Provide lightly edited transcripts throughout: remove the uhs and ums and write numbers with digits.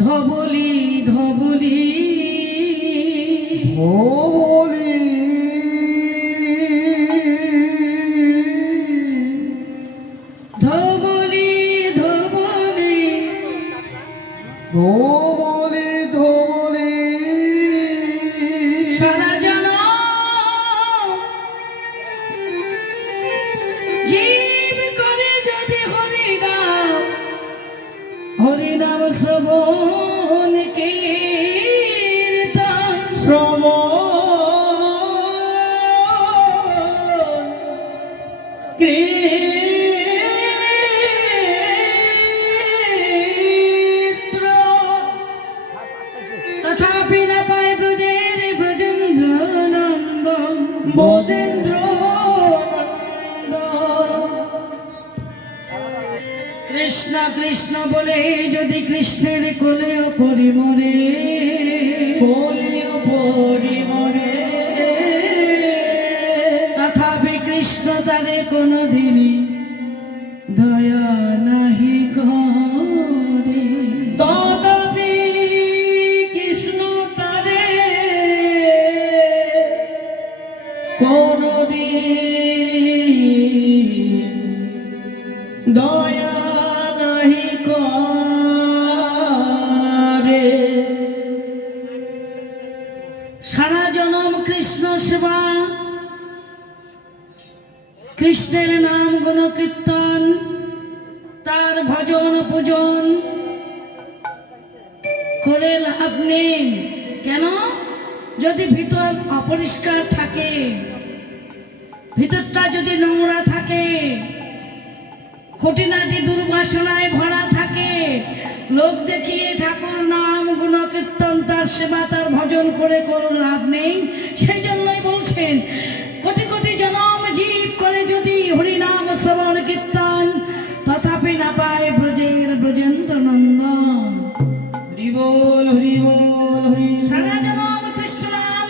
ধবলি ধবলি ধবলি ধবলি ধবলি ধবলি ধবলি সারা জনম জীব করে যদি হরিনাম হরিনাম শ্রবণ কীর্তন শ্রবণ তথাপি না পায় ব্রজের ব্রজেন্দ্র নন্দন বোধেন্দ্র কৃষ্ণ কৃষ্ণ বলে যদি কৃষ্ণের কোলে পরিমরে বলিও পরিমরে তথাপি কৃষ্ণ তারে কোনদিনই দয়া নাহি করে তথাপি কৃষ্ণ তারে কোনদিন দয়া নাহি করে। সারা জনম কৃষ্ণ সেবা কৃষ্ণের নাম গুণ কীর্তন তার ভজন পূজন করে লাভ নেই। কেন? যদি ভিতর অপরিষ্কার থাকে, ভিতরটা যদি নোংরা থাকে, খুঁটিনাটি দুর্বাসনায় ভরা থাকে, লোক দেখিয়ে ঠাকুর নাম গুণ কীর্তন তার সেবা তার ভজন করে কোনো লাভ নেই। সেই জন্যই বলছেন কোটি কোটি জনম জীব করে যদি হরিনাম শ্রবণ কীর্তন তথাপি না পায় ব্রজের ব্রজেন্দ্র নন্দন। হরি বল হরি বল হরি। সারা জনম কৃষ্ণ নাম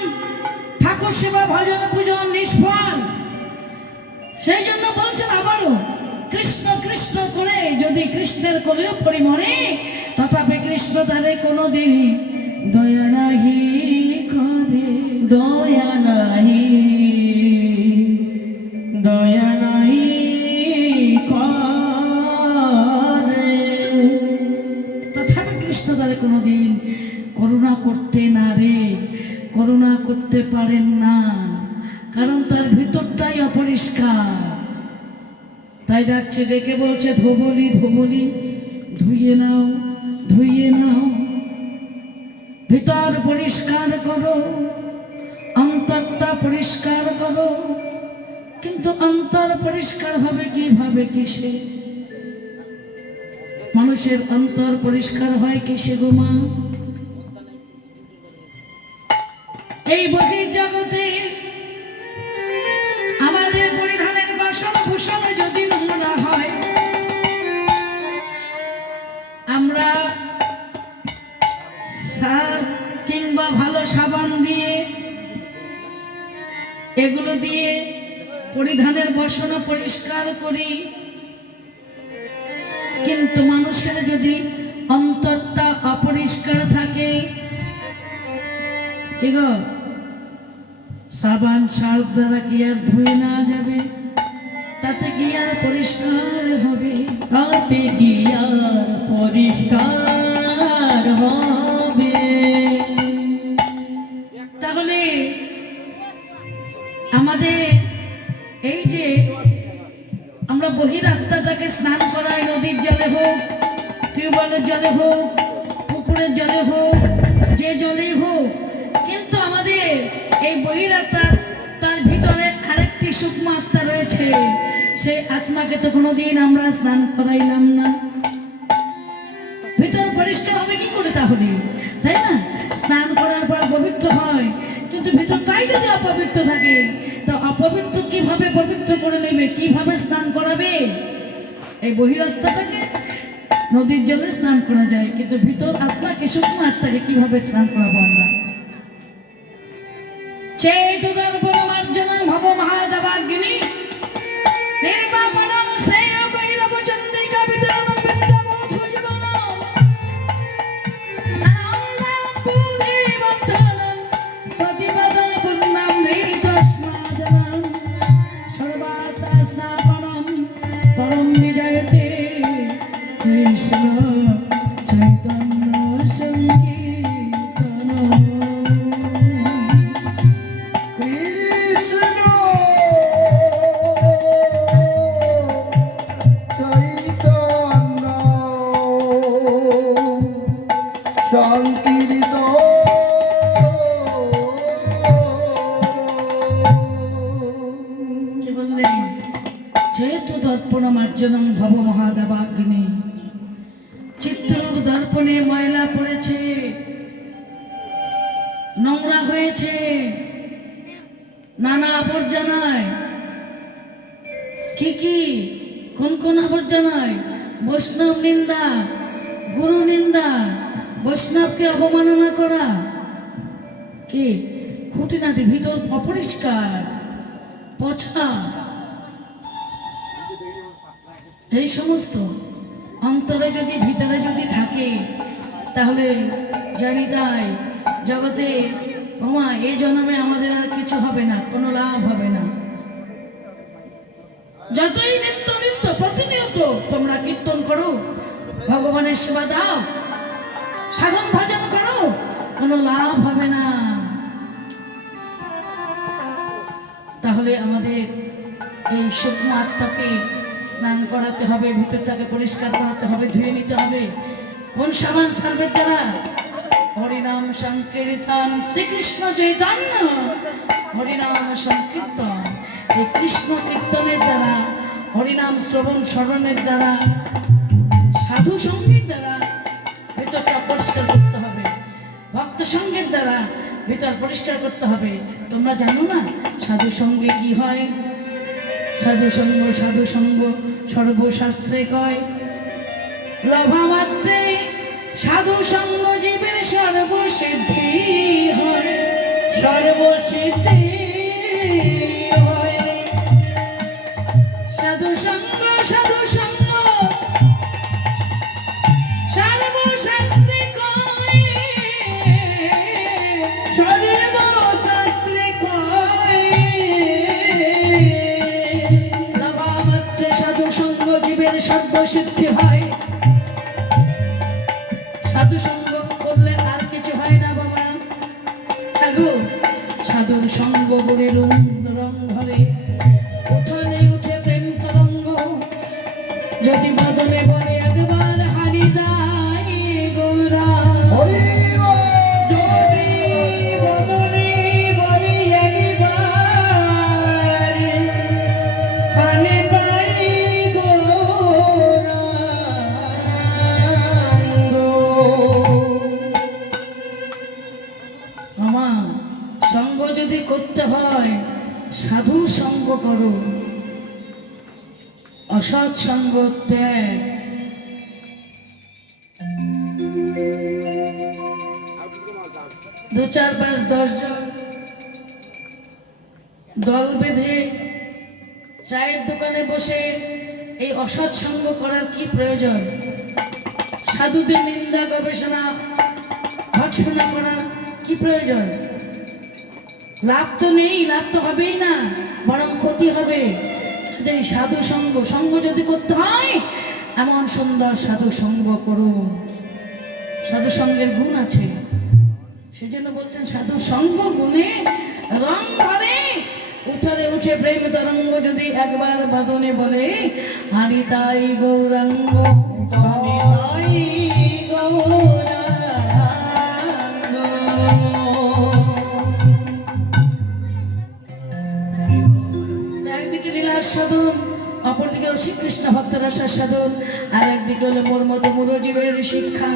ঠাকুর সেবা ভজন পূজন নিষ্ফল। সেই জন্য বলছেন আবারও কৃষ্ণ কৃষ্ণ করে যদি কৃষ্ণের কোলেও পরিমরে তথাপি কৃষ্ণ তারে কোনোদিনই দয়া নাহি করে দয়া নাহি দয়া নাহি করে। তথাপি কৃষ্ণ তারে কোনোদিন করুণা করতে না রে, করুণা করতে পারেন না, কারণ তার ভিতরটাই অপরিষ্কার। তাই ডাকছে, ডেকে বলছে ধবলি ধবলি ধুইয়ে নাও ধুইয়ে নাও, ভিতর পরিষ্কার করো, অন্তরটা পরিষ্কার করো। কিন্তু অন্তর পরিষ্কার হবে কিভাবে? কিসে? মানুষের অন্তর পরিষ্কার হয় কিসে গো মা? এই বহির জগতে আমাদের পরিধানের বাসন ভূষণ যদি নোংরা হয়, আমরা সার কিংবা ভালো সাবান দিয়ে এগুলো দিয়ে পরিধানের বাসন পরিষ্কার করি, কিন্তু মানুষের যদি অন্তরটা অপরিষ্কার থাকে, কি গো, সাবান সার দ্বারা কি আর ধুয়ে না যাবে? তাতে কি আর পরিষ্কার হবে? তাতে কি আর পরিষ্কার হবে? তাহলে আমাদের এই যে আমরা বহির আত্মাটাকে স্নান করাই, নদীর জলে হোক, টিউবওয়েলের জলে হোক, পুকুরের জলে হোক, যে জলেই হোক, কিন্তু আমাদের এই বহির আত্মার তার ভিতরে আরেকটি সূক্ষ্ম আত্মা রয়েছে, সেই আত্মাকে তো কোনোদিন আমরা স্নান করাইলাম না। ভিতর পরিষ্কার হবে কি করে তাহলে? তাই না? স্নান করার পর পবিত্র হয়, কিন্তু ভিতরটাই যদি অপবিত্র থাকে, তো অপবিত্র কিভাবে পবিত্র করে নেবে? কিভাবে স্নান করাবে? এই বহিরাত্মাটাকে নদীর জলে স্নান করা যায়, কিন্তু ভিতর আত্মাকে সূক্ষ্ম আত্মাকে কিভাবে স্নান করাবো আমরা? চেতুদর্পণমার্জনং ভব মহাদেবাগ্নি নির্বাপনং শ্রেয় কৈরব চন্দ্রিকা বিতরণং বিদ্যাবোধ জীবনম। সংকীর্তন কৃষ্ণ চৈতন্য সংকীর্তন কি বললেন? যেহেতু দর্পণ মার্জনম ভব মহাদেবাগ্নি, চিত্ররূপ দর্পণে ময়লা পড়েছে, নোংরা হয়েছে, নানা আবর্জনায়। কি কি? কোন কোন আবর্জনায়? বৈষ্ণব নিন্দা, গুরু নিন্দা, বৈষ্ণবকে অবমাননা করা, কি খুঁটিনাটি ভিতর অপরিষ্কার, পচা, এই সমস্ত অন্তরে যদি ভিতরে যদি থাকে, তাহলে জানি তাই জগতে ওমা এই জন্মে আমাদের আর কিছু হবে না, কোনো লাভ হবে না। যতই নিত্য নিত্য প্রতিনিয়ত তোমরা কীর্তন করো, ভগবানের সেবা দাও, সাধন ভজন করো, কোনো লাভ হবে না। তাহলে আমাদের এই সূক্ষ্ম আত্মাকে স্নান করাতে হবে, ভিতরটাকে পরিষ্কার করাতে হবে, ধুয়ে নিতে হবে। কোন সাবান সার্ভের দ্বারা? হরিনাম সংকীর্তন, শ্রীকৃষ্ণ চৈতন্য হরিনাম সংকীর্তন। এই কৃষ্ণ কীর্তনের দ্বারা, হরিনাম শ্রবণ স্মরণের দ্বারা, সাধু সঙ্গীর দ্বারা ভিতরটা পরিষ্কার করতে হবে, ভক্ত সঙ্গের দ্বারা ভিতর পরিষ্কার করতে হবে। তোমরা জানো না সাধু সঙ্গে কি হয়? সাধু সঙ্গ সর্বশাস্ত্রে কয়, লভা মাত্রে সাধু সঙ্গ জীবের সর্বসিদ্ধি হয়। সর্বসিদ্ধি হয়। সাধু সঙ্গ সর্বশাস্ত্রে কয়, সর্বশাস্ত্রে কয়। লভা মাত্রে সাধু সঙ্গ জীবের সর্বসিদ্ধি হয়। সাধু সঙ্গ করলে আর কিছু হয় না বাবা। গো সাধুর সঙ্গ গুণে রং ধরে, উঠলে উঠে প্রেম তরঙ্গ। যদি বদনে বলে একবার হানি দাই গৌরা, হরি বল। যদি বদনে বলি একবার, কানে তাই গৌরাঙ্গ। মামা সঙ্গ যদি করতে হয় সাধু সঙ্গ করো, অসৎ সঙ্গ ত্যাগ। দু চার পাঁচ 10 জন দল বেঁধে চায়ের দোকানে বসে এই অসৎ সঙ্গ করার কি প্রয়োজন? সাধুদের নিন্দা গবেষণা ভর্ৎসনা করার কি প্রয়োজন? লাভ তো নেই, লাভ তো হবেই না, বরং ক্ষতি হবে। যে সাধু সঙ্গ যদি করতে হয়, এমন সুন্দর সাধু সঙ্গ করো। সাধু সঙ্গের গুণ আছে, সেজন্য বলছেন সাধু সঙ্গ গুণে রং ধরে, উঠলে উঠে প্রেম তরঙ্গ। যদি একবার বাদনে বলে হারি তাই গৌরাঙ্গ, কানে তাই গৌরাঙ্গ। একদিকে লীলার সাধন, অপরদিকে শ্রীকৃষ্ণ ভক্তরা সাধন, আর একদিকে হলো মোর মতো মুরজীবের শিক্ষা।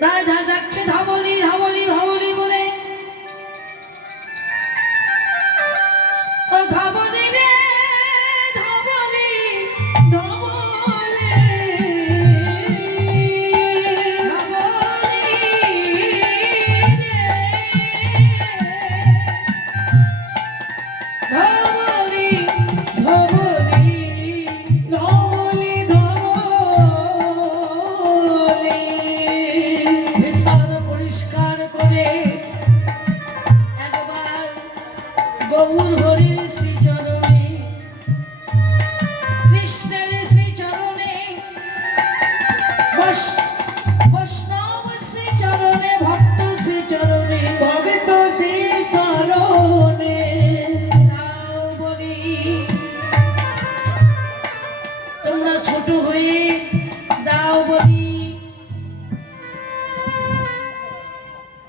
তাই ডাকছে ধবলি ধবলি ধবলি বলে, ও ধবলি রে ধবলি, ধবলে ধবলি রে, ধবলি ধবলি ধবলে ধবলে। ভিতর পরিষ্কার করে বৈষ্ণব শ্রী চরণে, ভক্ত শ্রী চরণে ভক্ত শ্রী চরণে দাও বলি। তোমরা ছোট হয়ে দাও বলি।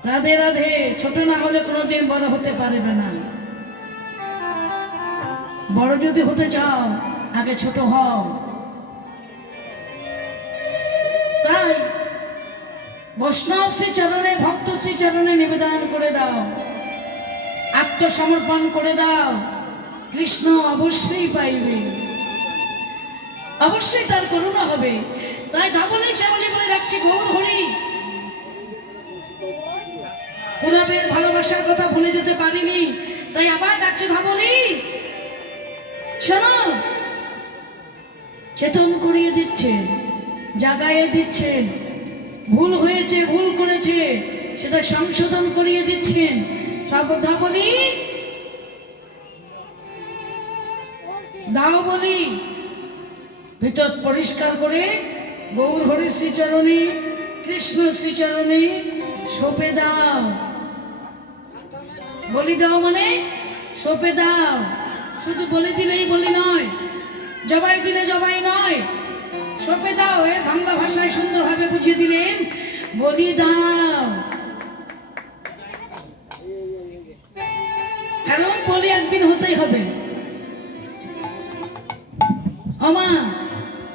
রাধে রাধে। ছোট না হলে কোনোদিন বড় হতে পারবে না। বড় যদি হতে চাও আগে ছোট হও। তাই বৈষ্ণব শ্রী চরণে, ভক্ত শ্রী চরণে নিবেদন করে দাও, আত্মসমর্পণ করে দাও। কৃষ্ণ অবশ্যই পাইবে, অবশ্যই তার করুণা হবে। তাই ধবলে শ্যামলি বলে রাখছি গৌর হরি। পুরবের ভালোবাসার কথা ভুলে যেতে পারিনি, তাই আবার ডাকছে ধবলি। শোনো, চেতন করিয়ে দিচ্ছেন, জাগাইয়ে দিচ্ছেন। ভুল হয়েছে, ভুল করেছে, সেটা সংশোধন করিয়ে দিচ্ছেন। সর্বদা বলি দাও বলি, ভিতর পরিষ্কার করে গৌর হরি শ্রীচরণে, কৃষ্ণ শ্রীচরণে সঁপে দাও। বলি দাও মানে সঁপে দাও। শুধু বলে দিলেই বলি নয়, জবাই দিলে জবাই নয়, সঁপে দাও। এর বাংলা ভাষায় সুন্দরভাবে বুঝিয়ে দিলেন, বলি দাও। কারণ বলি একদিন হতেই হবে। আমা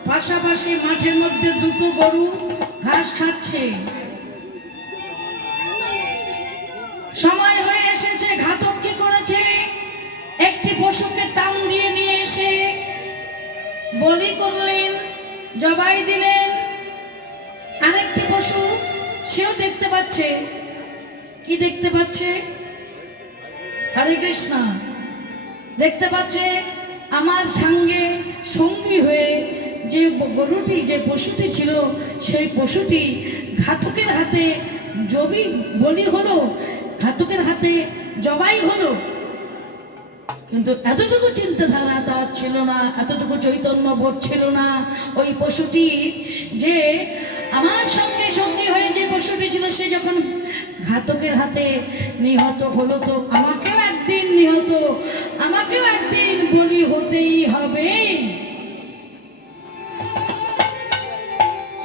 পাশাপাশি মাঠের মধ্যে দুটো গরু ঘাস খাচ্ছে। সময় হয়ে এসেছে। ঘাতক কি করেছে? একটি পশুকে টান দিয়ে নিয়ে এসে বলি করলেন, জবাই দিলেন। আরেকটি পশু, সেও দেখতে পাচ্ছে। কি দেখতে পাচ্ছে? হরে কৃষ্ণ। দেখতে পাচ্ছে আমার সঙ্গে সঙ্গী হয়ে যে গরুটি, যে পশুটি ছিল, সেই পশুটি ঘাতকের হাতে বলি হলো, ঘাতকের হাতে জবাই হলো। কিন্তু এতটুকু চিন্তাধারা তার ছিল না, এতটুকু চৈতন্য বোধ ছিল না। ওই পশুটি, যে আমার সঙ্গে সঙ্গী হয়ে যে পশুটি ছিল, সে যখন ঘাতকের হাতে নিহত হলো, তো আমাকেও একদিন নিহত, আমাকেও একদিন বলি হতেই হবে।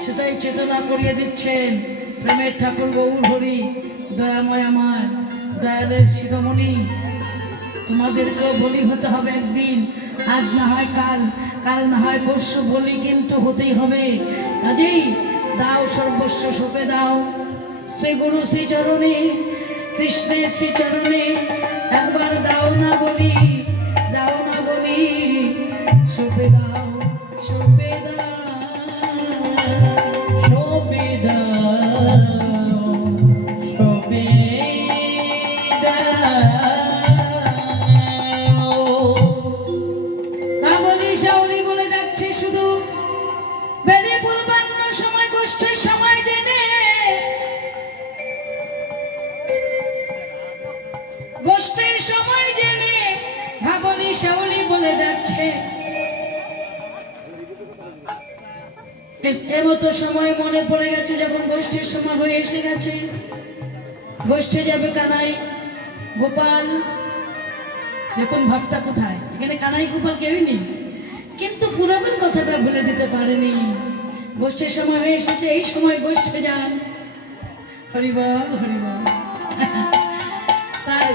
সেটাই চেতনা করিয়ে দিচ্ছেন প্রেমের ঠাকুর গৌর হরি। দয়াময় আমার দয়ালের শিরোমণি, তোমাদেরকেও বলি হতে হবে একদিন। আজ না হয় কাল, কাল না হয় পরশু, বলি কিন্তু হতেই হবে। কাজেই দাও সর্বস্ব, সঁপে দাও শ্রী গুরু শ্রীচরণে, কৃষ্ণের শ্রীচরণে। একবার দাও না বলি, দাও না বলি, সঁপে দাও, সঁপে দাও। সঁপে দাও, সঁপে দাও। তা বলি শাওলি বলে ডাকছে শুধু। বেদে পূর্বাহ্ন সময়, গোষ্ঠীর সময় জেনে, গোষ্ঠীর সময় জেনে ভাবলি শাওলি বলে ডাকছে। এমতো সময় মনে পড়ে গেছে, যখন গোষ্ঠীর সময় হয়ে এসে গেছে। গোষ্ঠী যাবে কানাই গোপাল। দেখুন ভাবটা কোথায়, এখানে কানাই গোপাল কেউই নেই, কিন্তু পুরাবের কথাটা ভুলে দিতে পারেনি। গোষ্ঠীর সময় হয়ে এসেছে, এই সময় গোষ্ঠী যান। হরিবল হরিবল। তাই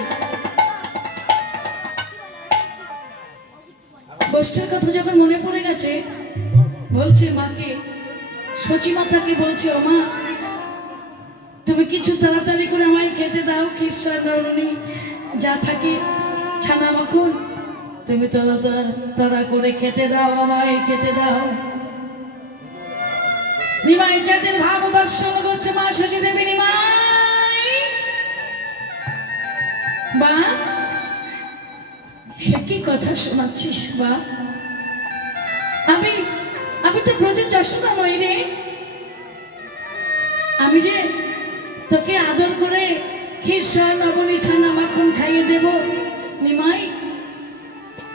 গোষ্ঠীর কথা যখন মনে পড়ে গেছে, বলছে মাকে, সচি মাতাকে বলছে, ও মা, তুমি কিছু তাড়াতাড়ি করে আমায় খেতে দাও। খিরসর নরনি যা থাকে, ছানা মাখন, তুমি তড়া করে খেতে দাও, আমায় খেতে দাও। নিমাই যাদের ভাব দর্শন করছে মা শচী দেবী। নিমাই বা, সে কি কথা শোনাচ্ছিস বা? আমি তো ব্রজের যশোদা নই রে। আমি যে তোকে আদর করে ক্ষীর নবনী ছানা মাখন খাইয়ে দেব,